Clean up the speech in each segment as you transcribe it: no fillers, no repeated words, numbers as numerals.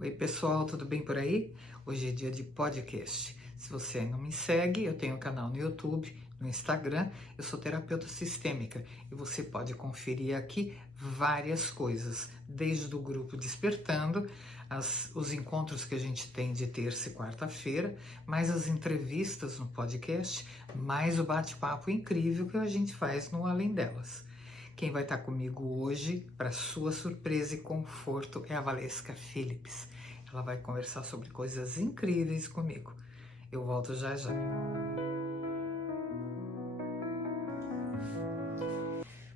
Oi pessoal, tudo bem por aí? Hoje é dia de podcast. Se você não me segue, eu tenho um canal no YouTube, no Instagram, eu sou terapeuta sistêmica e você pode conferir aqui várias coisas, desde o grupo Despertando, os encontros que a gente tem de terça e quarta-feira, mais as entrevistas no podcast, mais o bate-papo incrível que a gente faz no Além Delas. Quem vai estar comigo hoje, para sua surpresa e conforto, é a Valesca Phillips. Ela vai conversar sobre coisas incríveis comigo. Eu volto já já.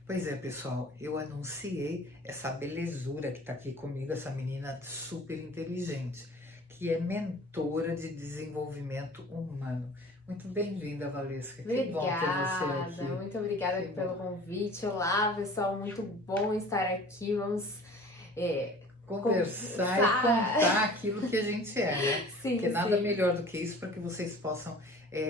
Pois é, pessoal, eu anunciei essa belezura que está aqui comigo, essa menina super inteligente, que é mentora de desenvolvimento humano. Muito bem-vinda, Valesca. Que bom ter você aqui. Muito obrigada pelo convite. Olá, pessoal, muito bom estar aqui. Vamos conversar e contar aquilo que a gente é, né? Sim, porque nada melhor do que isso para que vocês possam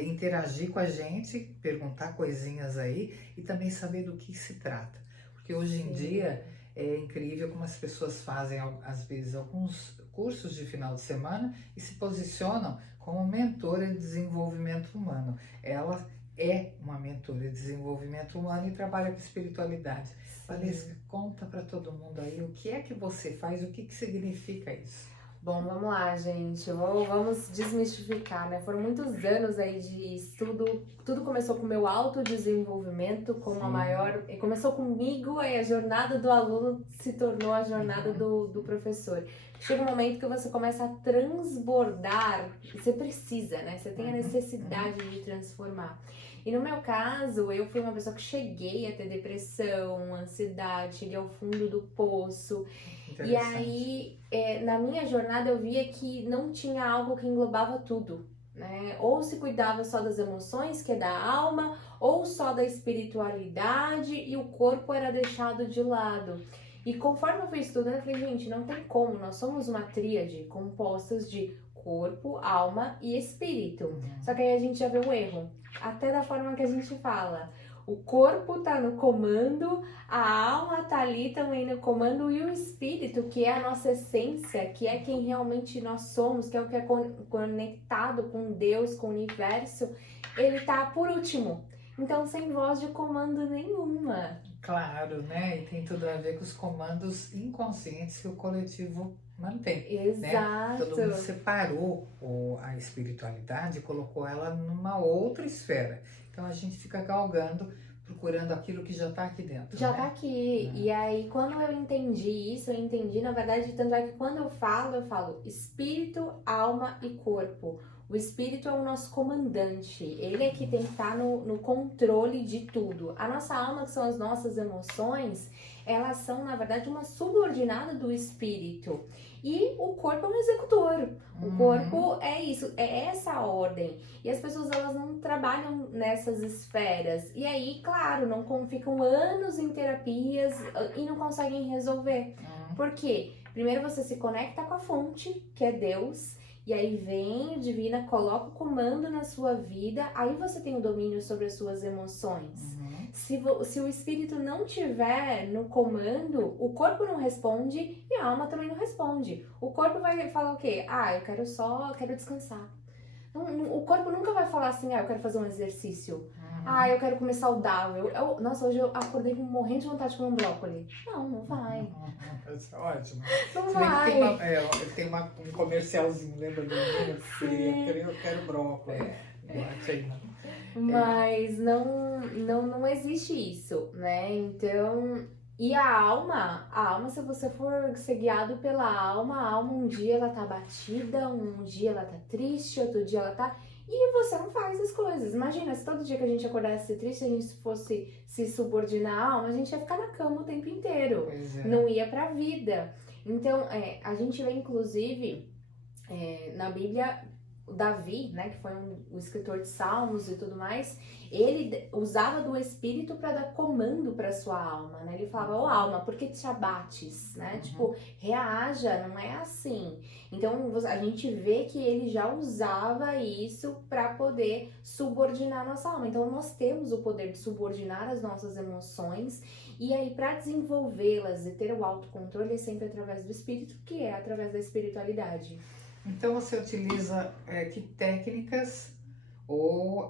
interagir com a gente, perguntar coisinhas aí e também saber do que se trata. Porque hoje em dia é incrível como as pessoas fazem, às vezes, alguns cursos de final de semana e se posicionam como mentora de desenvolvimento humano. Ela é uma mentora de desenvolvimento humano e trabalha com espiritualidade. Valesca, conta para todo mundo aí o que é que você faz, o que significa isso? Bom, vamos lá, gente. Vamos desmistificar, né? Foram muitos anos aí de estudo. Tudo começou com o meu autodesenvolvimento, como a maior. Começou comigo, aí a jornada do aluno se tornou a jornada do professor. Chega um momento que você começa a transbordar, você precisa, né? Você tem a necessidade de transformar. E no meu caso, eu fui uma pessoa que cheguei a ter depressão, ansiedade, cheguei ao fundo do poço. E aí, na minha jornada, eu via que não tinha algo que englobava tudo, né? Ou se cuidava só das emoções, que é da alma, ou só da espiritualidade, e o corpo era deixado de lado. E conforme eu fui estudando, eu falei, gente, não tem como, nós somos uma tríade compostas de corpo, alma e espírito. Só que aí a gente já vê o erro, até da forma que a gente fala. O corpo tá no comando, a alma tá ali também no comando e o espírito, que é a nossa essência, que é quem realmente nós somos, que é o que é conectado com Deus, com o universo, ele tá por último. Então, sem voz de comando nenhuma. Claro, né? E tem tudo a ver com os comandos inconscientes que o coletivo mantém. Exato. Né? Todo mundo separou a espiritualidade e colocou ela numa outra esfera. Então a gente fica galgando, procurando aquilo que já está aqui dentro. Já tá aqui. E aí, quando eu entendi isso, eu entendi, na verdade, tanto é que quando eu falo espírito, alma e corpo. O espírito é o nosso comandante, ele é que tem que estar no controle de tudo. A nossa alma, que são as nossas emoções, elas são, na verdade, uma subordinada do espírito. E o corpo é um executor. O corpo é isso, é essa ordem. E as pessoas, elas não trabalham nessas esferas. E aí, claro, não ficam anos em terapias e não conseguem resolver. Por quê? Primeiro você se conecta com a fonte, que é Deus. E aí vem o Divina, coloca o comando na sua vida, aí você tem o domínio sobre as suas emoções. Se o espírito não tiver no comando, o corpo não responde e a alma também não responde. O corpo vai falar o quê? Eu quero descansar. O corpo nunca vai falar assim, eu quero fazer um exercício. Eu quero comer saudável. Nossa, hoje eu acordei morrendo de vontade de comer um brócolis. Não vai. Isso é ótimo. Não vai. Tem um comercialzinho, lembra do menino? Eu quero brócolis. Mas não existe isso, né? Então, e a alma, se você for ser guiado pela alma, a alma um dia ela tá abatida, um dia ela tá triste, outro dia ela tá... E você não faz as coisas. Imagina, se todo dia que a gente acordasse triste, a gente fosse se subordinar à alma, a gente ia ficar na cama o tempo inteiro. Não ia pra vida. Então, a gente vê, inclusive, na Bíblia, o Davi, né, que foi o escritor de Salmos e tudo mais, ele usava do Espírito para dar comando para sua alma, né? Ele falava, ô alma, por que te abates, né? Tipo, reaja, não é assim. Então, a gente vê que ele já usava isso para poder subordinar nossa alma. Então, nós temos o poder de subordinar as nossas emoções e aí, para desenvolvê-las e ter o autocontrole, é sempre através do Espírito, que é através da espiritualidade. Então, você utiliza que técnicas ou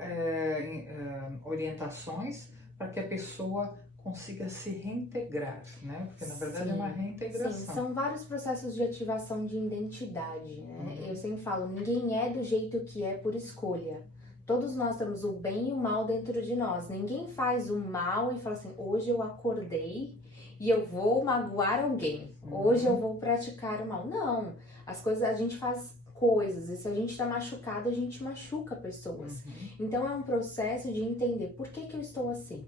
orientações para que a pessoa consiga se reintegrar, né? Porque na verdade é uma reintegração. Sim, são vários processos de ativação de identidade, né? Eu sempre falo, ninguém é do jeito que é por escolha. Todos nós temos o bem e o mal dentro de nós. Ninguém faz o mal e fala assim, hoje eu acordei e eu vou magoar alguém. Hoje eu vou praticar o mal. Não, as coisas, a gente faz coisas, e se a gente tá machucado, a gente machuca pessoas. Então é um processo de entender por que eu estou assim.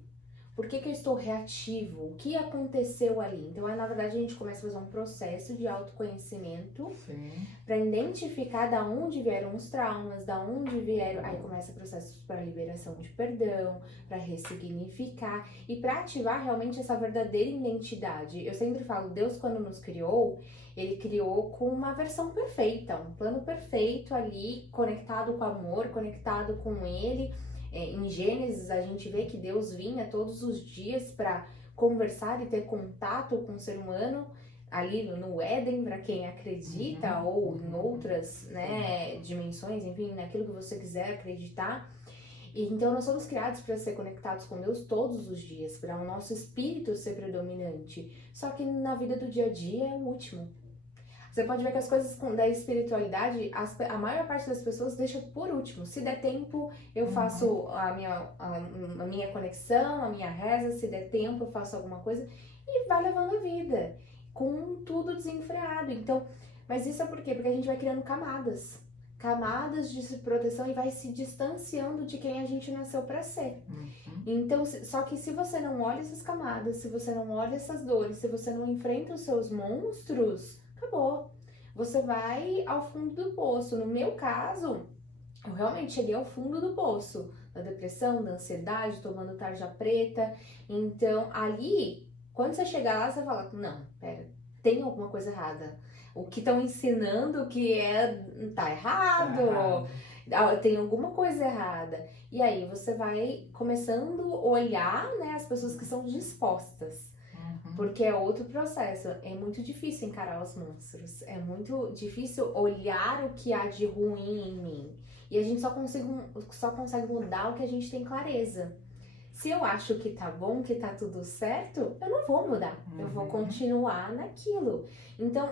Por que eu estou reativo? O que aconteceu ali? Então, na verdade, a gente começa a fazer um processo de autoconhecimento para identificar da onde vieram os traumas, da onde vieram... Aí começa o processo para liberação de perdão, para ressignificar e para ativar realmente essa verdadeira identidade. Eu sempre falo, Deus, quando nos criou, Ele criou com uma versão perfeita, um plano perfeito ali, conectado com o amor, conectado com Ele. Em Gênesis, a gente vê que Deus vinha todos os dias para conversar e ter contato com o ser humano, ali no Éden, para quem acredita, ou em outras, né, dimensões, enfim, naquilo que você quiser acreditar. E então, nós somos criados para ser conectados com Deus todos os dias, para o nosso espírito ser predominante. Só que na vida do dia a dia é o último. Você pode ver que as coisas da espiritualidade, a maior parte das pessoas deixa por último. Se der tempo, eu faço a minha conexão, a minha reza. Se der tempo, eu faço alguma coisa. E vai levando a vida, com tudo desenfreado. Então, mas isso é por quê? Porque a gente vai criando camadas. Camadas de proteção e vai se distanciando de quem a gente nasceu para ser. Então, só que se você não olha essas camadas, se você não olha essas dores, se você não enfrenta os seus monstros... acabou. Você vai ao fundo do poço. No meu caso, eu realmente cheguei ao fundo do poço. Da depressão, da ansiedade, tomando tarja preta. Então, ali, quando você chegar lá, você fala, não, pera, tem alguma coisa errada. O que estão ensinando que tá errado. Tem alguma coisa errada. E aí, você vai começando a olhar, né, as pessoas que são dispostas. Porque é outro processo, é muito difícil encarar os monstros, é muito difícil olhar o que há de ruim em mim. E a gente só consegue mudar o que a gente tem clareza. Se eu acho que tá bom, que tá tudo certo, eu não vou mudar, eu vou continuar naquilo. Então,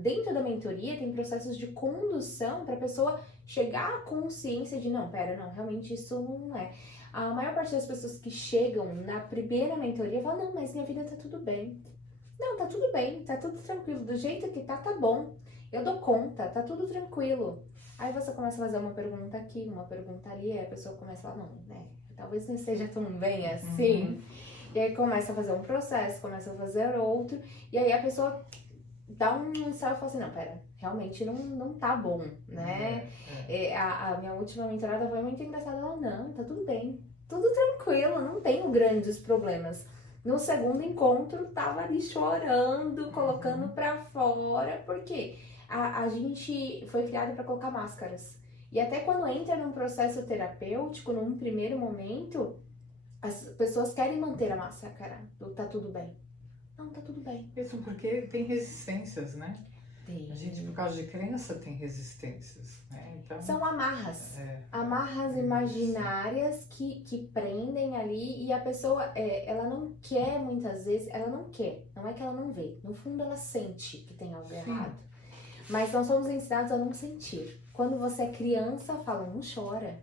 dentro da mentoria tem processos de condução para a pessoa chegar à consciência de, não, pera, não, realmente isso não é. A maior parte das pessoas que chegam na primeira mentoria falam, não, mas minha vida tá tudo bem. Não, tá tudo bem, tá tudo tranquilo, do jeito que tá bom. Eu dou conta, tá tudo tranquilo. Aí você começa a fazer uma pergunta aqui, uma pergunta ali, aí a pessoa começa a falar, não, né, talvez não seja tão bem assim. E aí começa a fazer um processo, começa a fazer outro, e aí a pessoa dá um insight e fala assim, não, pera, realmente não tá bom, né? A minha última mentorada foi muito engraçada, ela, não, tá tudo bem, tudo tranquilo, não tenho grandes problemas. No segundo encontro, tava ali chorando, colocando pra fora, porque a gente foi criado para colocar máscaras. E até quando entra num processo terapêutico, num primeiro momento, as pessoas querem manter a máscara do tá tudo bem. Não, tá tudo bem. Isso porque tem resistências, né? Tem. A gente, por causa de crença, tem resistências, né? Então, são amarras. Amarras imaginárias que prendem ali e a pessoa, ela não quer muitas vezes, ela não quer. Não é que ela não vê. No fundo, ela sente que tem algo errado. Mas nós somos ensinados a não sentir. Quando você é criança, falam, não chora.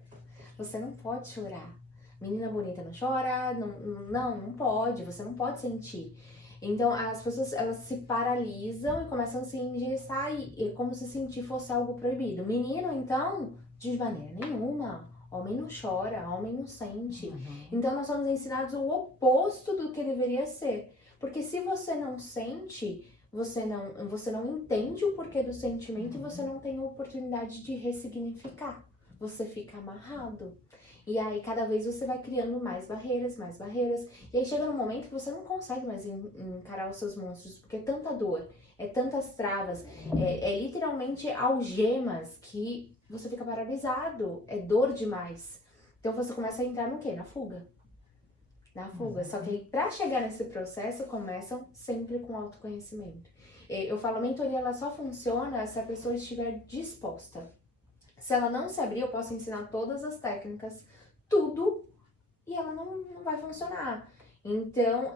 Você não pode chorar. Menina bonita não chora, não pode, você não pode sentir. Então, as pessoas, elas se paralisam e começam a se engessar e como se sentir fosse algo proibido. Menino, então, de maneira nenhuma. Homem não chora, homem não sente. Então, nós somos ensinados o oposto do que deveria ser. Porque se você não sente, você não entende o porquê do sentimento e você não tem a oportunidade de ressignificar. Você fica amarrado. E aí, cada vez você vai criando mais barreiras. E aí, chega num momento que você não consegue mais encarar os seus monstros, porque é tanta dor, é tantas travas, é literalmente algemas que você fica paralisado, é dor demais. Então, você começa a entrar no quê? Na fuga. Só que aí, pra chegar nesse processo, começam sempre com autoconhecimento. Eu falo, a mentoria ela só funciona se a pessoa estiver disposta. Se ela não se abrir, eu posso ensinar todas as técnicas, tudo, e ela não vai funcionar. Então,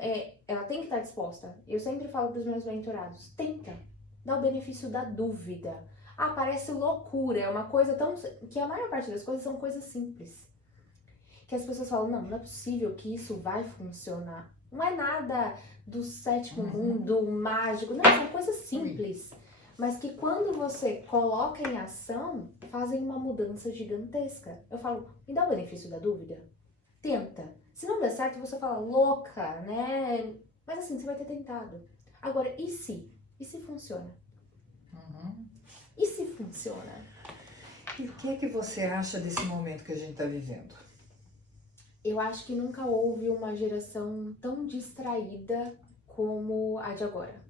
ela tem que estar disposta. Eu sempre falo para os meus mentorados, tenta, dá o benefício da dúvida. Ah, parece loucura, é uma coisa tão... que a maior parte das coisas são coisas simples. Que as pessoas falam, não é possível que isso vai funcionar. Não é nada do sétimo mundo, mágico, não, são coisas simples. Mas que quando você coloca em ação, fazem uma mudança gigantesca. Eu falo, me dá o benefício da dúvida? Tenta. Se não der certo, você fala, louca, né? Mas assim, você vai ter tentado. Agora, e se? E se funciona? E se funciona? E o que você acha desse momento que a gente está vivendo? Eu acho que nunca houve uma geração tão distraída como a de agora.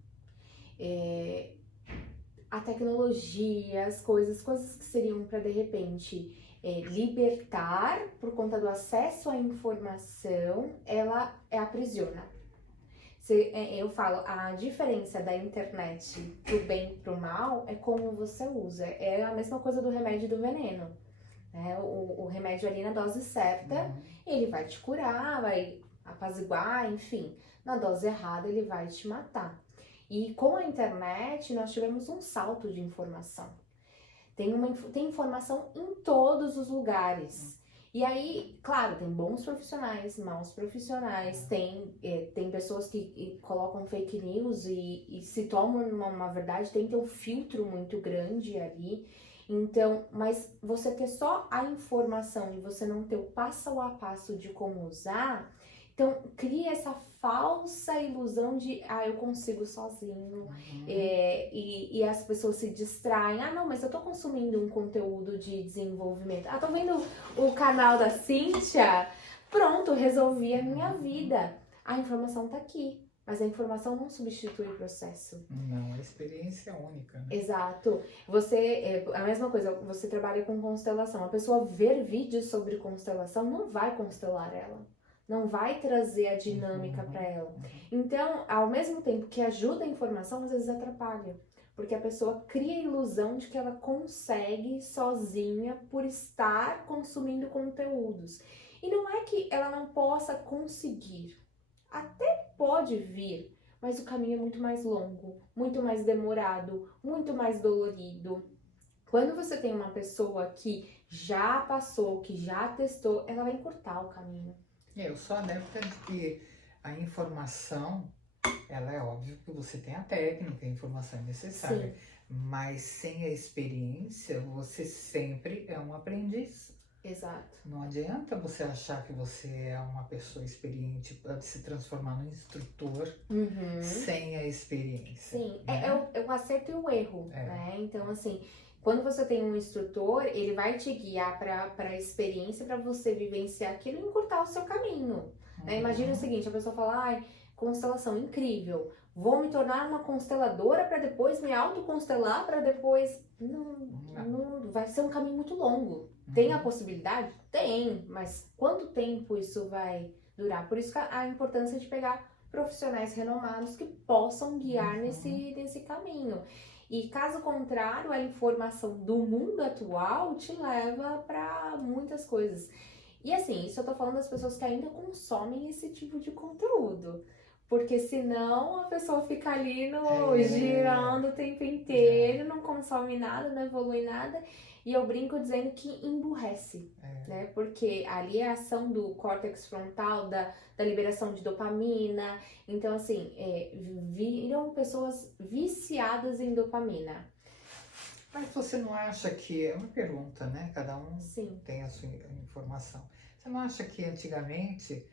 A tecnologia, as coisas que seriam para de repente libertar por conta do acesso à informação, ela aprisiona. Eu falo, a diferença da internet pro bem e pro mal é como você usa. É a mesma coisa do remédio e do veneno. O remédio ali na dose certa, ele vai te curar, vai apaziguar, enfim. Na dose errada, ele vai te matar. E com a internet, nós tivemos um salto de informação. Tem informação em todos os lugares. E aí, claro, tem bons profissionais, maus profissionais, tem pessoas que colocam fake news e se tomam uma verdade, tem que ter um filtro muito grande ali. Então, mas você ter só a informação e você não ter o passo a passo de como usar, então cria essa falsa ilusão de, eu consigo sozinho, e as pessoas se distraem, não, mas eu tô consumindo um conteúdo de desenvolvimento, tô vendo o canal da Cíntia, pronto, resolvi a minha vida, a informação tá aqui. Mas a informação não substitui o processo. Não, a experiência é única, né? Exato. A mesma coisa, você trabalha com constelação. A pessoa ver vídeos sobre constelação não vai constelar ela. Não vai trazer a dinâmica para ela. Então, ao mesmo tempo que ajuda a informação, às vezes atrapalha. Porque a pessoa cria a ilusão de que ela consegue sozinha por estar consumindo conteúdos. E não é que ela não possa conseguir. Até pode vir, mas o caminho é muito mais longo, muito mais demorado, muito mais dolorido. Quando você tem uma pessoa que já passou, que já testou, ela vai encurtar o caminho. Eu sou adepta de que a informação, ela é óbvio que você tem a técnica, a informação é necessária, mas sem a experiência, você sempre é um aprendiz. Exato. Não adianta você achar que você é uma pessoa experiente, pode se transformar num instrutor sem a experiência. Sim, né? É o acerto e o erro, né? Então, assim, quando você tem um instrutor, ele vai te guiar para a experiência, para você vivenciar aquilo e encurtar o seu caminho. Né? Imagina o seguinte, a pessoa fala, constelação, incrível, vou me tornar uma consteladora para depois me autoconstelar, para depois... Não, vai ser um caminho muito longo. Tem a possibilidade? Tem, mas quanto tempo isso vai durar? Por isso que a importância de pegar profissionais renomados que possam guiar nesse caminho. E caso contrário, a informação do mundo atual te leva para muitas coisas. E assim, isso eu tô falando das pessoas que ainda consomem esse tipo de conteúdo. Porque senão a pessoa fica ali girando o tempo inteiro, não consome nada, não evolui nada. E eu brinco dizendo que emburrece, né? Porque ali é a ação do córtex frontal, da liberação de dopamina. Então, assim, viram pessoas viciadas em dopamina. Mas você não acha que... É uma pergunta, né? Cada um tem a sua informação. Você não acha que antigamente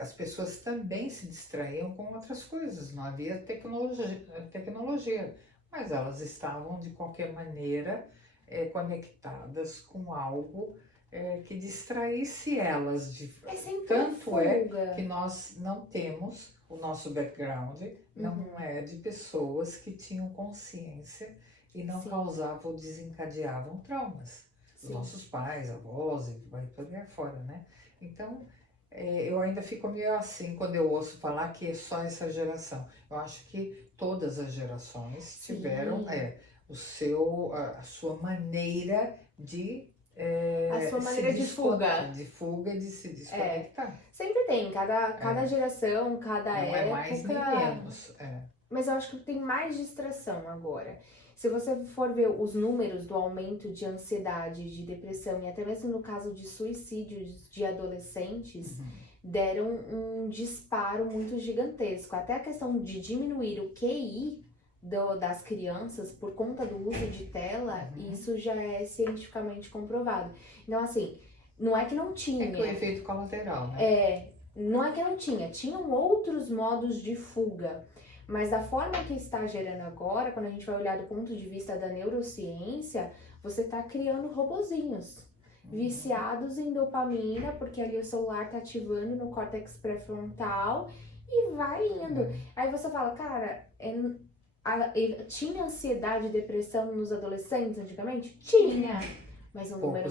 as pessoas também se distraíam com outras coisas, não havia tecnologia, mas elas estavam de qualquer maneira conectadas com algo que distraísse elas. É sempre Tanto fuga. que nós não temos, o nosso background não é de pessoas que tinham consciência e não Sim. causavam ou desencadeavam traumas. Os Sim. nossos pais, avós, e vai por aí fora, né? Então, eu ainda fico meio assim quando eu ouço falar que é só essa geração. Eu acho que todas as gerações Sim. tiveram a sua maneira de A sua maneira de fuga. De fuga, de se desconectar. Sempre tem, cada geração, cada Não época. é mais nem menos. Mas eu acho que tem mais distração agora. Se você for ver os números do aumento de ansiedade, de depressão e até mesmo no caso de suicídios de adolescentes, deram um disparo muito gigantesco. Até a questão de diminuir o QI das crianças por conta do uso de tela, isso já é cientificamente comprovado. Então, assim, não é que não tinha. É que o efeito colateral, né? Não é que não tinha. Tinham outros modos de fuga. Mas da forma que está gerando agora, quando a gente vai olhar do ponto de vista da neurociência, você está criando robozinhos viciados em dopamina, porque ali o celular está ativando no córtex pré-frontal e vai indo. Aí você fala, cara, tinha ansiedade e depressão nos adolescentes antigamente? Tinha. Mas o número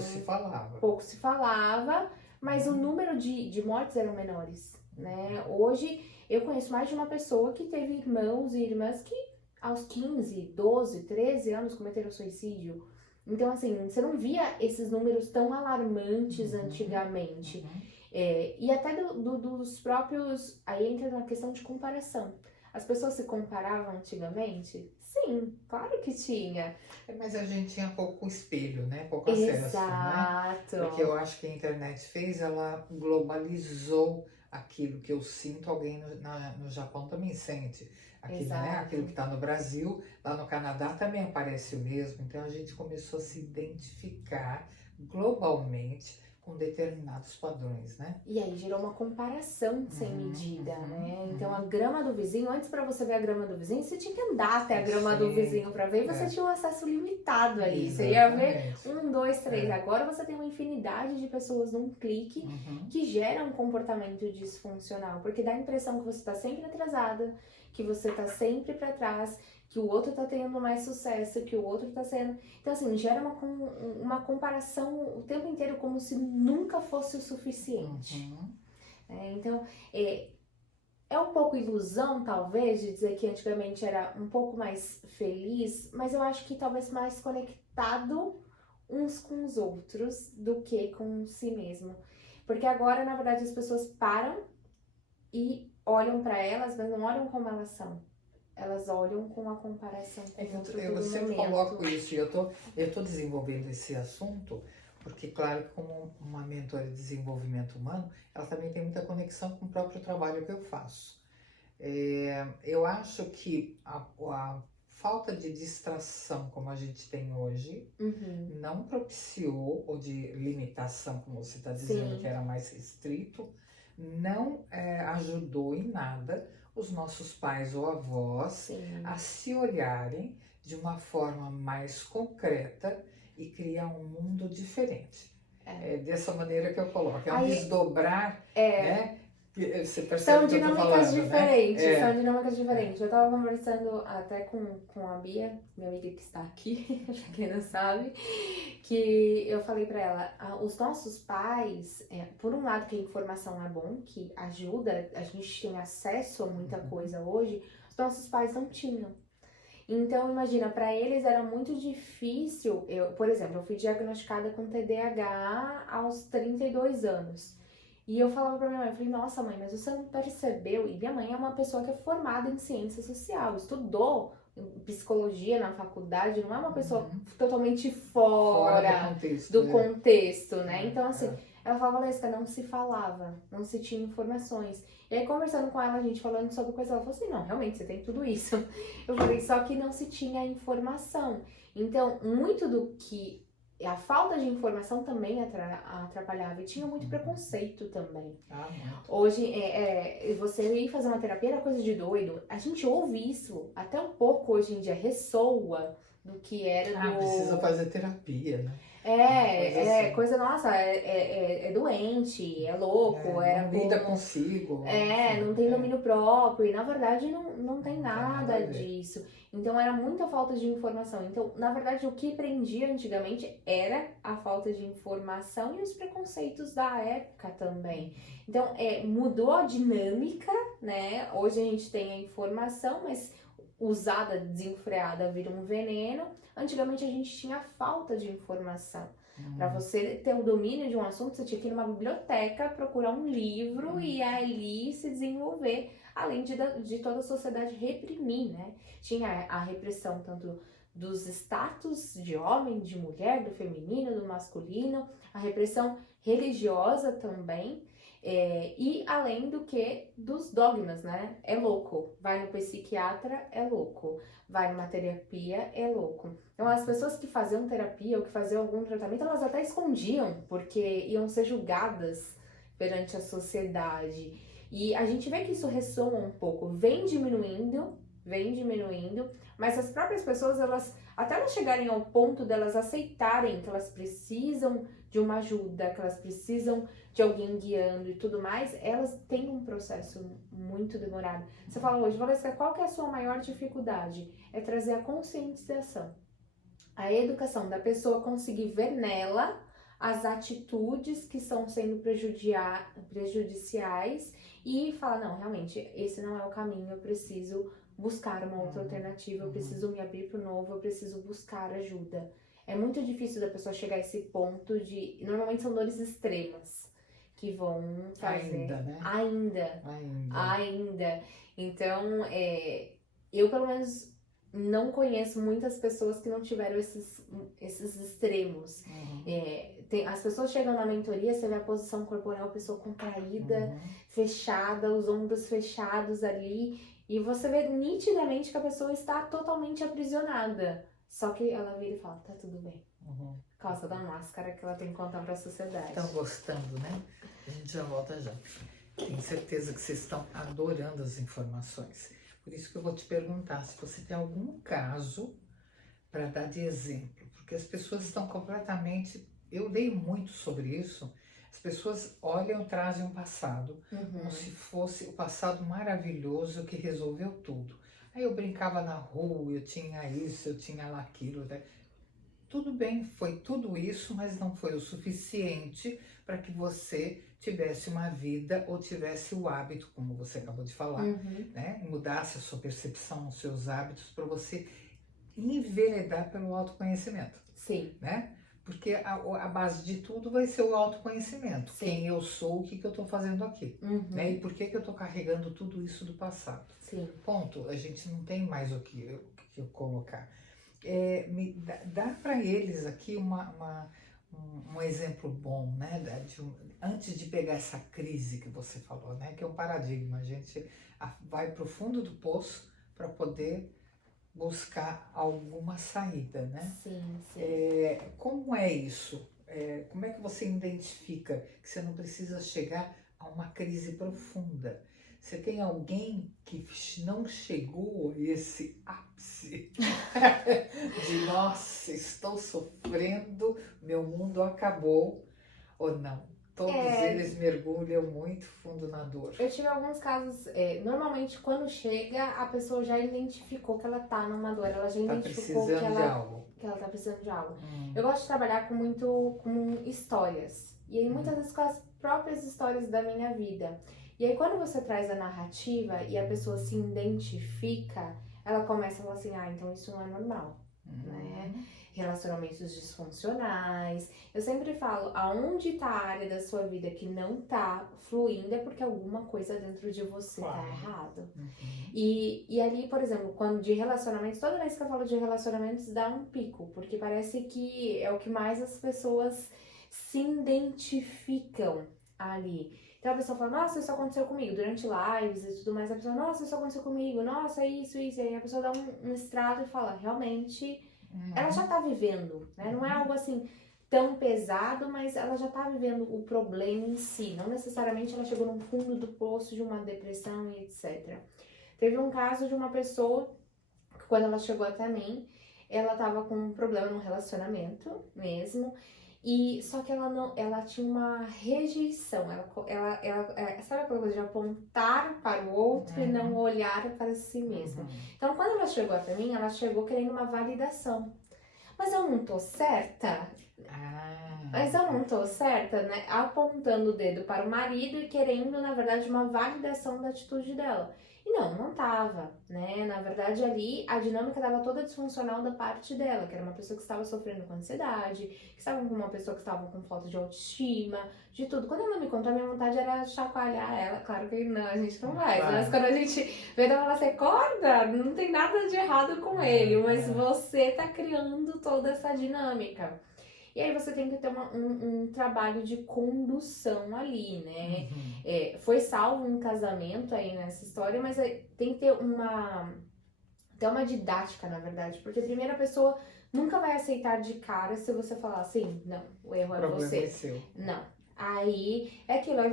pouco se falava, mas o número de mortes eram menores, né? Hoje eu conheço mais de uma pessoa que teve irmãos e irmãs que aos 15, 12, 13 anos cometeram suicídio. Então, assim, você não via esses números tão alarmantes antigamente. E até dos próprios... Aí entra na questão de comparação. As pessoas se comparavam antigamente? Sim, claro que tinha. Mas a gente tinha pouco espelho, né? Pouco acesso, né? Porque eu acho que a internet ela globalizou aquilo que eu sinto, alguém no Japão também sente. Aquilo, né? Aquilo que está no Brasil, lá no Canadá também aparece o mesmo. Então a gente começou a se identificar globalmente com determinados padrões, né? E aí gerou uma comparação sem medida, né? Então a grama do vizinho, antes para você ver a grama do vizinho, você tinha que andar até a grama do vizinho para ver, e você tinha um acesso limitado ali. Exatamente. Você ia ver 1, 2, 3. Agora você tem uma infinidade de pessoas num clique que geram um comportamento disfuncional, porque dá a impressão que você está sempre atrasada, que você está sempre para trás, que o outro tá tendo mais sucesso, que o outro tá sendo... Então, assim, gera uma comparação o tempo inteiro como se nunca fosse o suficiente. Então, é um pouco ilusão, talvez, de dizer que antigamente era um pouco mais feliz, mas eu acho que talvez mais conectado uns com os outros do que com si mesmo. Porque agora, na verdade, as pessoas param e olham para elas, mas não olham como elas são. Elas olham com a comparação com o outro. Eu sempre coloco isso, e eu tô desenvolvendo esse assunto, porque, claro, como uma mentora de desenvolvimento humano, ela também tem muita conexão com o próprio trabalho que eu faço. Eu acho que a falta de distração como a gente tem hoje não propiciou, ou de limitação, como você está dizendo, que era mais restrito, não ajudou em nada os nossos pais ou avós a se olharem de uma forma mais concreta e criar um mundo diferente. É dessa maneira que eu coloco. É um desdobrar, né? Você percebe são o que eu tô dinâmicas falando, diferentes, né? São dinâmicas diferentes. Eu tava conversando até com a Bia, minha amiga que está aqui, pra quem não sabe, que eu falei pra ela, os nossos pais, por um lado que a informação é bom, que ajuda, a gente tem acesso a muita coisa hoje, os nossos pais não tinham. Então, imagina, pra eles era muito difícil, por exemplo, eu fui diagnosticada com TDAH aos 32 anos. E eu falava pra minha mãe, eu falei, nossa mãe, mas você não percebeu? E minha mãe é uma pessoa que é formada em ciência social, estudou psicologia na faculdade, não é uma pessoa totalmente fora do contexto, né? Então, assim, ela falava, Lesca, não se falava, não se tinha informações. E aí, conversando com ela, a gente falando sobre coisa, ela falou assim, não, realmente, você tem tudo isso. Eu falei, só que não se tinha informação. Então, muito do que a falta de informação também atrapalhava e tinha muito preconceito também. Muito. Hoje, você ir fazer uma terapia era coisa de doido. A gente ouve isso até um pouco hoje em dia, ressoa do que era Precisa fazer terapia, né? Coisa, nossa, é doente, é louco, não lida consigo. Não tem domínio próprio, e na verdade não tem nada disso. Então era muita falta de informação. Então, na verdade, o que prendia antigamente era a falta de informação e os preconceitos da época também. Então, mudou a dinâmica, né? Hoje a gente tem a informação, mas usada desenfreada vira um veneno. Antigamente a gente tinha falta de informação. Para você ter o domínio de um assunto, você tinha que ir numa biblioteca, procurar um livro e ali se desenvolver, além de toda a sociedade reprimir, né? Tinha a repressão tanto dos status de homem, de mulher, do feminino, do masculino, a repressão religiosa também. E além do que dos dogmas, né? É louco. Vai no psiquiatra, é louco. Vai numa terapia, é louco. Então as pessoas que faziam terapia ou que faziam algum tratamento, elas até escondiam, porque iam ser julgadas perante a sociedade. E a gente vê que isso ressoa um pouco, vem diminuindo, mas as próprias pessoas, até elas chegarem ao ponto delas aceitarem que elas precisam de uma ajuda, que elas precisam de alguém guiando e tudo mais, elas têm um processo muito demorado. Você fala hoje, Valesca, qual que é a sua maior dificuldade? É trazer a conscientização, a educação da pessoa conseguir ver nela as atitudes que estão sendo prejudiciais e falar, não, realmente, esse não é o caminho, eu preciso buscar uma outra alternativa, eu preciso me abrir para o novo, eu preciso buscar ajuda. É muito difícil da pessoa chegar a esse ponto de... Normalmente são dores extremas que vão fazer... Ainda. Então, eu pelo menos não conheço muitas pessoas que não tiveram esses extremos. As pessoas chegam na mentoria, você vê a posição corporal, a pessoa contraída, fechada, os ombros fechados ali, e você vê nitidamente que a pessoa está totalmente aprisionada. Só que ela vira e fala, tá tudo bem. Por causa da máscara que ela tem que contar pra sociedade. Estão gostando, né? A gente já volta já. Tenho certeza que vocês estão adorando as informações. Por isso que eu vou te perguntar se você tem algum caso para dar de exemplo. Porque as pessoas estão completamente... Eu leio muito sobre isso. As pessoas olham, trazem um passado, como se fosse o passado maravilhoso que resolveu tudo. Aí eu brincava na rua, eu tinha isso, eu tinha lá aquilo. Né? Tudo bem, foi tudo isso, mas não foi o suficiente para que você tivesse uma vida ou tivesse o hábito, como você acabou de falar, né? Mudasse a sua percepção, os seus hábitos, para você enveredar pelo autoconhecimento. Sim. Né? Porque a base de tudo vai ser o autoconhecimento. Sim. Quem eu sou, o que eu estou fazendo aqui. Né? E por que eu estou carregando tudo isso do passado. Sim. Ponto. A gente não tem mais o que eu colocar. Dá para eles aqui um exemplo bom, né? Antes de pegar essa crise que você falou, né? Que é um paradigma. A gente vai para o fundo do poço para poder buscar alguma saída, né? Sim. Como é isso? Como é que você identifica que você não precisa chegar a uma crise profunda? Você tem alguém que não chegou a esse ápice de nossa, estou sofrendo, meu mundo acabou, ou não? Todos eles mergulham muito fundo na dor. Eu tive alguns casos, normalmente quando chega, a pessoa já identificou que ela tá numa dor, ela já identificou que ela tá precisando de algo. Eu gosto de trabalhar com histórias, e aí muitas vezes com as próprias histórias da minha vida. E aí quando você traz a narrativa e a pessoa se identifica, ela começa a falar assim, então isso não é normal, né? Relacionamentos disfuncionais. Eu sempre falo, aonde tá a área da sua vida que não tá fluindo é porque alguma coisa dentro de você tá errado. E ali, por exemplo, quando de relacionamentos, toda vez que eu falo de relacionamentos dá um pico, porque parece que é o que mais as pessoas se identificam ali. Então a pessoa fala, nossa, isso aconteceu comigo, durante lives e tudo mais, a pessoa, nossa, isso aconteceu comigo, nossa, isso, e aí a pessoa dá um estrado e fala, realmente, ela já tá vivendo, né? Não é algo assim, tão pesado, mas ela já tá vivendo o problema em si. Não necessariamente ela chegou no fundo do poço de uma depressão e etc. Teve um caso de uma pessoa que quando ela chegou até mim, ela tava com um problema no relacionamento mesmo. E só que ela tinha uma rejeição, sabe aquela coisa de apontar para o outro e não olhar para si mesma. Então, quando ela chegou até mim, ela chegou querendo uma validação. Mas eu não tô certa? Mas eu não tô certa, né? Apontando o dedo para o marido e querendo, na verdade, uma validação da atitude dela. E não tava, né? Na verdade, ali, a dinâmica estava toda disfuncional da parte dela, que era uma pessoa que estava sofrendo com ansiedade, que estava com uma pessoa que estava com falta de autoestima, de tudo. Quando ela me contou, a minha vontade era chacoalhar ela. Claro que não, a gente não faz. Mas quando a gente vê, ela fala assim, acorda, não tem nada de errado com ele, mas você tá criando toda essa dinâmica. E aí você tem que ter um trabalho de condução ali, né? Foi salvo um casamento aí nessa história, mas tem que ter uma didática, na verdade. Porque a primeira pessoa nunca vai aceitar de cara se você falar assim, não, o erro é você. É seu. Não. Aí é aquilo, aí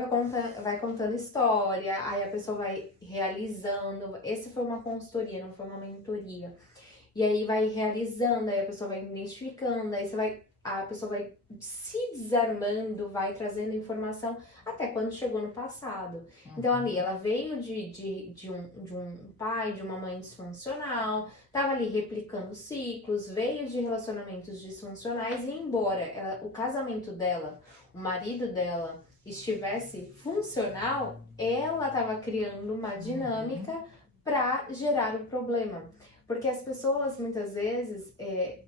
vai contando história, aí a pessoa vai realizando. Esse foi uma consultoria, não foi uma mentoria. E aí vai realizando, aí a pessoa vai identificando, aí a pessoa vai se desarmando, vai trazendo informação até quando chegou no passado. Então ali, ela veio de um pai, de uma mãe disfuncional, tava ali replicando ciclos, veio de relacionamentos disfuncionais e embora o casamento dela, o marido dela estivesse funcional, ela tava criando uma dinâmica para gerar o problema. Porque as pessoas, muitas vezes,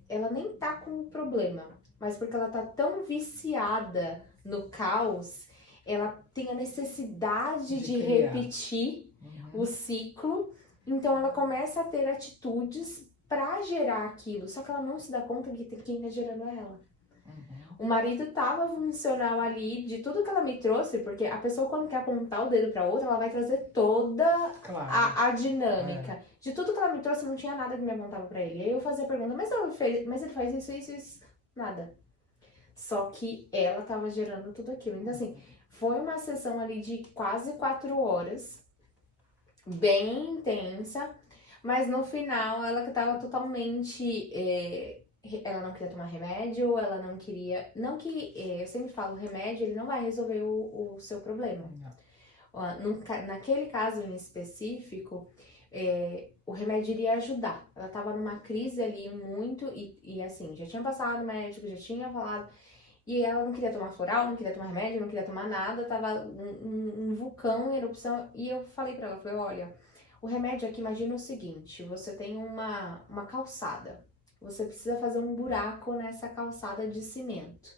ela nem tá com o problema, mas porque ela tá tão viciada no caos, ela tem a necessidade de repetir o ciclo, então ela começa a ter atitudes para gerar aquilo, só que ela não se dá conta de quem tá gerando ela. O marido tava funcional ali, de tudo que ela me trouxe, porque a pessoa quando quer apontar o dedo pra outra, ela vai trazer toda a dinâmica. De tudo que ela me trouxe, não tinha nada que me apontava pra ele. Aí eu fazia a pergunta, mas ele faz isso, nada. Só que ela tava gerando tudo aquilo. Então assim, foi uma sessão ali de quase 4 horas, bem intensa, mas no final ela que tava totalmente... ela não queria tomar remédio, ela não queria... Não que, eu sempre falo, o remédio ele não vai resolver o seu problema. Naquele caso em específico, o remédio iria ajudar. Ela tava numa crise ali muito, e assim, já tinha passado no médico, já tinha falado, e ela não queria tomar floral, não queria tomar remédio, não queria tomar nada, tava um vulcão em erupção, e eu falei pra ela, falei, olha, o remédio aqui, imagina o seguinte, você tem uma calçada, você precisa fazer um buraco nessa calçada de cimento.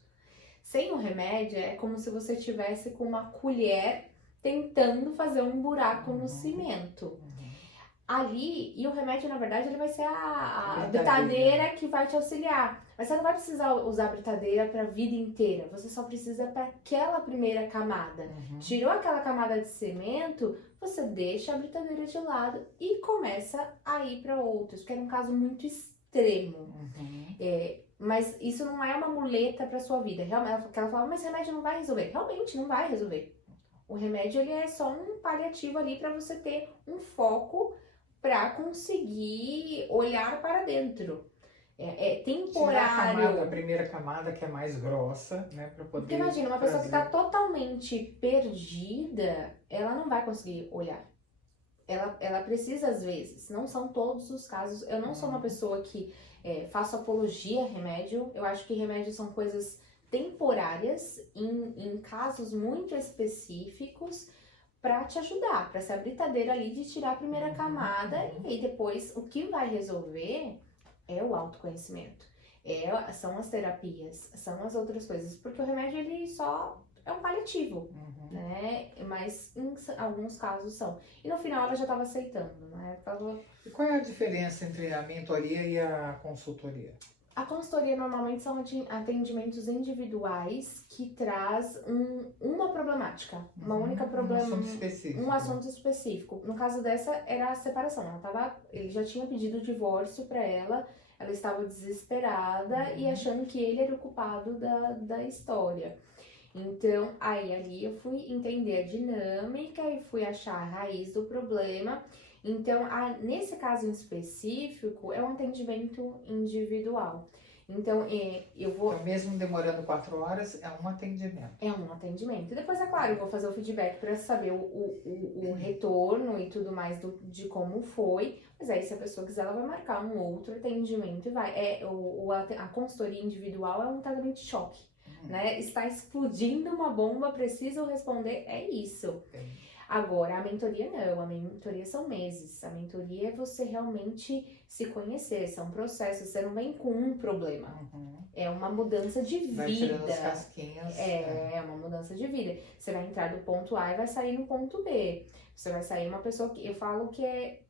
Sem o remédio, é como se você estivesse com uma colher tentando fazer um buraco no cimento. Ali, e o remédio, na verdade, ele vai ser a britadeira que vai te auxiliar. Mas você não vai precisar usar a britadeira para a vida inteira. Você só precisa para aquela primeira camada. Tirou aquela camada de cimento, você deixa a britadeira de lado e começa a ir para outros. Porque era um caso muito extremo. Mas isso não é uma muleta para sua vida. Realmente, ela fala, mas remédio não vai resolver. Realmente não vai resolver. O remédio ele é só um paliativo ali para você ter um foco para conseguir olhar para dentro. É temporário. A primeira camada que é mais grossa, né, para poder. Porque imagina, uma pessoa que está totalmente perdida, ela não vai conseguir olhar. Ela precisa, às vezes, não são todos os casos. Eu não sou uma pessoa que faço apologia a remédio. Eu acho que remédios são coisas temporárias, em casos muito específicos, para te ajudar, para ser a britadeira ali de tirar a primeira camada, e aí depois o que vai resolver é o autoconhecimento, são as terapias, são as outras coisas, porque o remédio ele só é um paliativo, né? Mas em alguns casos são. E no final ela já estava aceitando, né? E qual é a diferença entre a mentoria e a consultoria? A consultoria normalmente são atendimentos individuais que traz uma problemática, uma única problema, um assunto específico. No caso dessa era a separação. Ele já tinha pedido o divórcio para ela ela estava desesperada e achando que ele era o culpado da história. Então, aí ali eu fui entender a dinâmica e fui achar a raiz do problema. Então, nesse caso em específico, é um atendimento individual. Então, eu vou... Então, mesmo demorando 4 horas, é um atendimento. É um atendimento. E depois, é claro, eu vou fazer o feedback para saber o retorno e tudo mais de como foi. Mas aí, se a pessoa quiser, ela vai marcar um outro atendimento e vai. A consultoria individual é um tratamento de choque, né? Está explodindo uma bomba, preciso responder, é isso. Agora, a mentoria não, a mentoria são meses. A mentoria é você realmente se conhecer, são processos, você não vem com um problema. É uma mudança de vida. Vai tirando as casquinhas. É uma mudança de vida. Você vai entrar do ponto A e vai sair no ponto B. Você vai sair uma pessoa que eu falo que é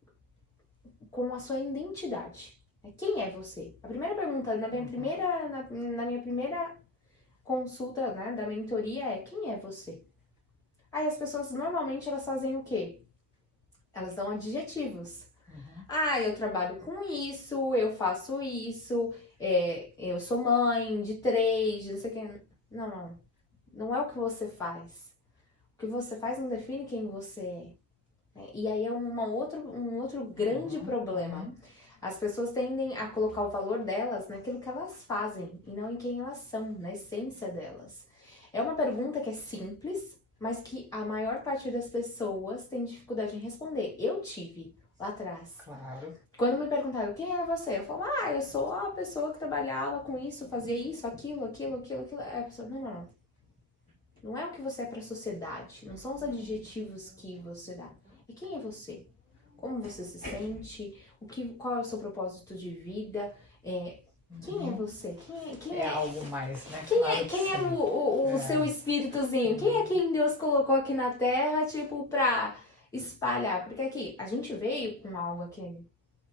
com a sua identidade. Quem é você? A primeira pergunta, na minha primeira consulta, né, da mentoria é: quem é você? Aí as pessoas normalmente elas fazem o quê? Elas dão adjetivos. Eu trabalho com isso, eu faço isso, eu sou mãe de 3, não sei o que. Não. Não é o que você faz. O que você faz não define quem você é. E aí é um outro grande problema. As pessoas tendem a colocar o valor delas naquilo que elas fazem e não em quem elas são, na essência delas. É uma pergunta que é simples, mas que a maior parte das pessoas tem dificuldade em responder. Eu tive lá atrás. Claro. Quando me perguntaram quem é você, eu falo, eu sou a pessoa que trabalhava com isso, fazia isso, aquilo. Aí a pessoa, não. Não é o que você é para a sociedade, não são os adjetivos que você dá. E quem é você? Como você se sente? Qual é o seu propósito de vida? Quem é você? Quem é algo mais, né? Quem é o seu espíritozinho? Quem Deus colocou aqui na Terra, tipo, pra espalhar? Porque aqui, a gente veio com algo aqui,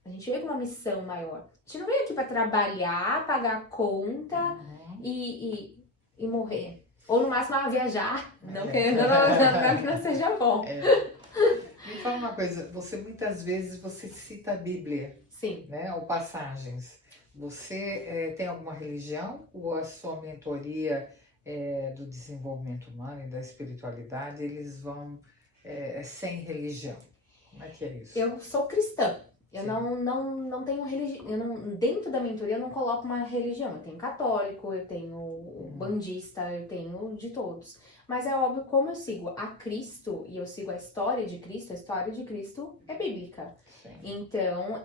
a gente veio com uma missão maior. A gente não veio aqui pra trabalhar, pagar conta e morrer. Ou no máximo viajar. Não que não seja bom. Me fala uma coisa, muitas vezes você cita a Bíblia. Sim. Né? Ou passagens. Você tem alguma religião ou a sua mentoria do desenvolvimento humano e da espiritualidade, eles vão sem religião? Como é que é isso? Eu sou cristã. Eu não tenho religião. Dentro da mentoria eu não coloco uma religião. Eu tenho católico, eu tenho bandista, eu tenho de todos. Mas é óbvio, como eu sigo a Cristo e eu sigo a história de Cristo é bíblica. Sim. Então,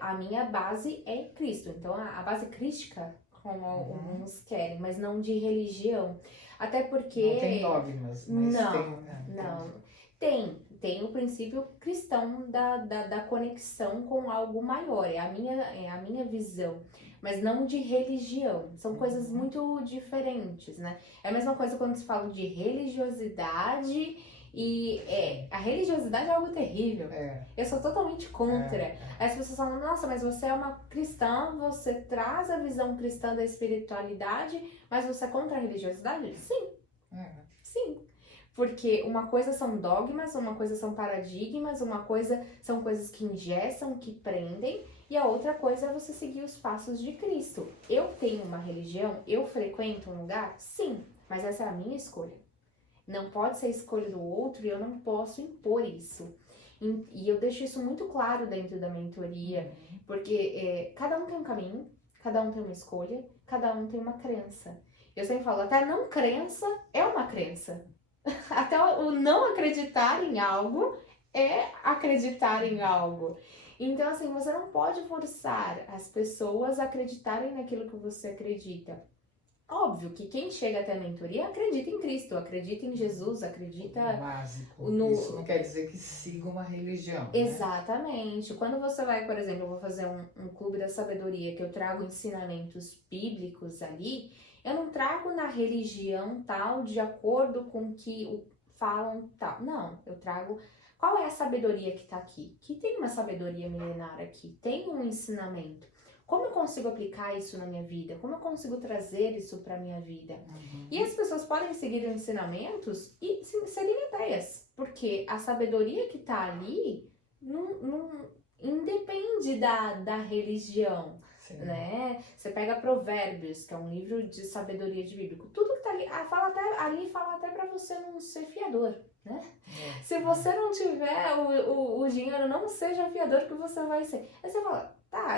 a minha base é Cristo. Então, a base crística, como alguns querem, mas não de religião. Até porque... Não tem dogmas, mas tem o princípio cristão da conexão com algo maior. É a minha visão. Mas não de religião. São coisas muito diferentes, né? É a mesma coisa quando se fala de religiosidade e a religiosidade é algo terrível. Eu sou totalmente contra. As pessoas falam, nossa, mas você é uma cristã, você traz a visão cristã da espiritualidade, mas você é contra a religiosidade? Sim. Sim. Porque uma coisa são dogmas, uma coisa são paradigmas, uma coisa são coisas que engessam, que prendem, e a outra coisa é você seguir os passos de Cristo. Eu tenho uma religião, eu frequento um lugar? Sim, mas essa é a minha escolha. Não pode ser a escolha do outro e eu não posso impor isso. E eu deixo isso muito claro dentro da mentoria, porque cada um tem um caminho, cada um tem uma escolha, cada um tem uma crença. Eu sempre falo, até a não crença é uma crença. Até o não acreditar em algo é acreditar em algo. Então, assim, você não pode forçar as pessoas a acreditarem naquilo que você acredita. Óbvio que quem chega até a mentoria acredita em Cristo, acredita em Jesus, acredita... Básico. Isso não quer dizer que siga uma religião. Exatamente. Né? Quando você vai, por exemplo, eu vou fazer um clube da sabedoria, que eu trago ensinamentos bíblicos ali, eu não trago na religião tal, de acordo com o que falam tal. Não, eu trago... Qual é a sabedoria que está aqui? Que tem uma sabedoria milenar aqui, tem um ensinamento. Como eu consigo aplicar isso na minha vida? Como eu consigo trazer isso para a minha vida? E as pessoas podem seguir os ensinamentos e serem ateias, porque a sabedoria que está ali não independe da religião. né? Você pega Provérbios, que é um livro de sabedoria de bíblico. Tudo que tá ali, fala até para você não ser fiador, né? Se você não tiver o dinheiro, não seja fiador que você vai ser. Aí você fala, tá,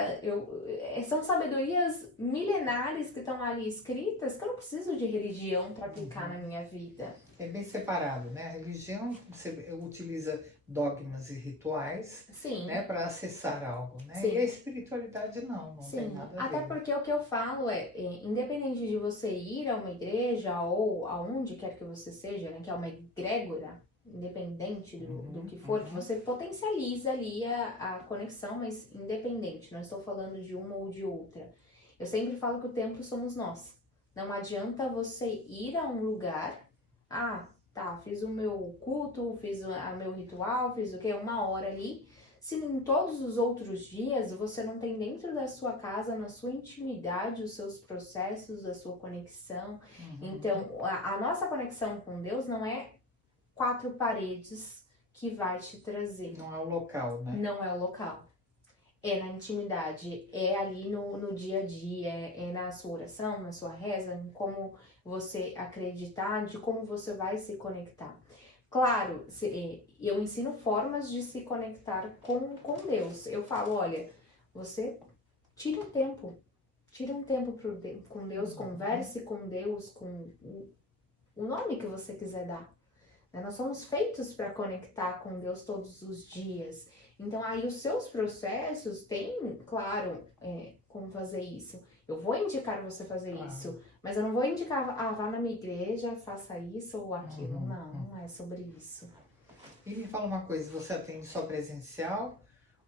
são sabedorias milenares que estão ali escritas que eu não preciso de religião para aplicar na minha vida. É bem separado, né? A religião você utiliza dogmas e rituais, Sim. né, para acessar algo, né? Sim. E a espiritualidade não tem nada a ver. Até porque o que eu falo independente de você ir a uma igreja ou aonde quer que você seja, né, que é uma egrégora, independente do que for, que você potencializa ali a conexão, mas independente, não estou falando de uma ou de outra. Eu sempre falo que o templo somos nós. Não adianta você ir a um lugar, fiz o meu culto, fiz o meu ritual, fiz o quê? 1 hora ali. Se em todos os outros dias você não tem dentro da sua casa, na sua intimidade, os seus processos, a sua conexão. Então, a nossa conexão com Deus não é 4 paredes que vai te trazer. Não é o local, né? Não é o local. É na intimidade, é ali no dia a dia, é na sua oração, na sua reza, em como você acreditar, de como você vai se conectar. Claro, eu ensino formas de se conectar com Deus. Eu falo, olha, você tira um tempo com Deus, converse com Deus, com o nome que você quiser dar. Nós somos feitos para conectar com Deus todos os dias. Então, aí os seus processos têm, claro, como fazer isso. Eu vou indicar você fazer isso, mas eu não vou indicar, vá na minha igreja, faça isso ou aquilo. Não é sobre isso. E me fala uma coisa, você atende só presencial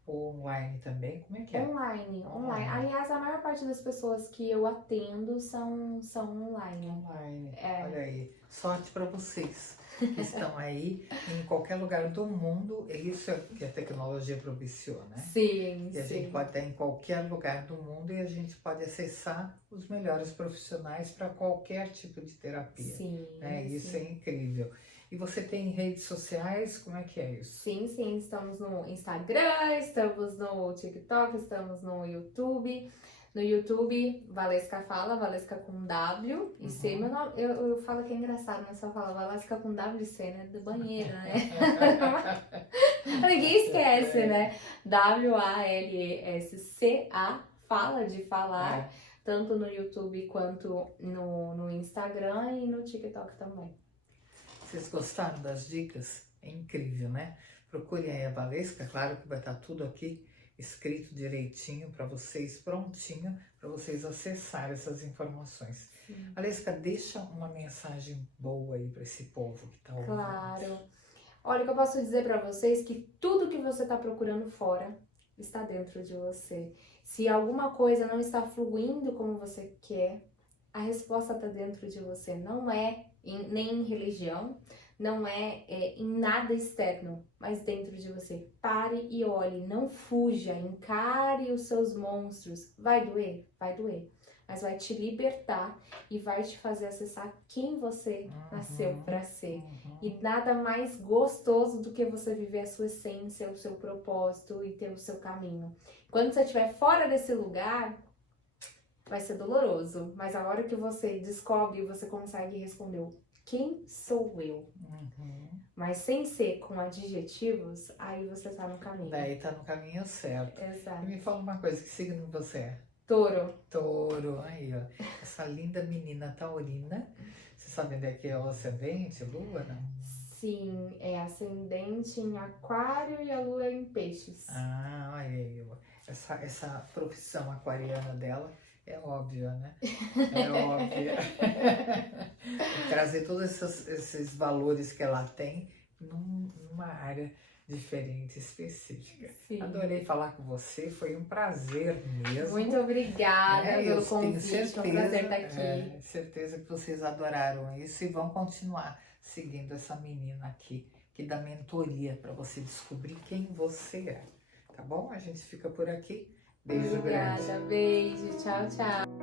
ou online também? Como é que é? Online. Aliás, a maior parte das pessoas que eu atendo são online. Olha aí, sorte para vocês que estão aí em qualquer lugar do mundo. É isso que a tecnologia propiciou, né? Sim. A gente pode estar em qualquer lugar do mundo e a gente pode acessar os melhores profissionais para qualquer tipo de terapia. Isso é incrível. E você tem redes sociais? Como é que é isso? Sim. Estamos no Instagram, estamos no TikTok, estamos no YouTube. No YouTube, Valesca Fala, Valesca com W e C. Meu nome, eu falo que é engraçado, mas só fala Valesca com W e C, né? Do banheiro, né? Ninguém esquece, né? WALESCA, fala de falar, tanto no YouTube quanto no Instagram e no TikTok também. Vocês gostaram das dicas? É incrível, né? Procurem aí a Valesca, claro que vai estar tudo aqui escrito direitinho para vocês, prontinho, para vocês acessarem essas informações. Valesca, deixa uma mensagem boa aí para esse povo que está ouvindo. Claro. Olha, o que eu posso dizer para vocês que tudo que você está procurando fora está dentro de você. Se alguma coisa não está fluindo como você quer, a resposta está dentro de você. Não é nem em religião, não é em nada externo, mas dentro de você. Pare e olhe, não fuja, encare os seus monstros. Vai doer? Vai doer. Mas vai te libertar e vai te fazer acessar quem você nasceu para ser. E nada mais gostoso do que você viver a sua essência, o seu propósito e ter o seu caminho. Quando você estiver fora desse lugar, vai ser doloroso. Mas a hora que você descobre, você consegue responder quem sou eu? Mas sem ser com adjetivos, aí você tá no caminho. Daí tá no caminho certo. Exato. E me fala uma coisa, que signo você é? Touro. Touro, aí ó. Essa linda menina taurina. Você sabe onde é que é o ascendente, lua, não? Sim, é ascendente em aquário e a lua em peixes. Olha aí. Essa profissão aquariana dela é óbvia, né? É óbvia. Trazer todos esses valores que ela tem numa área diferente, específica. Sim. Adorei falar com você, foi um prazer mesmo. Muito obrigada pelo convite, foi um prazer estar aqui. Certeza que vocês adoraram isso e vão continuar seguindo essa menina aqui, que dá mentoria para você descobrir quem você é. Tá bom? A gente fica por aqui. Beijo grande. Obrigada, beijo, tchau, tchau.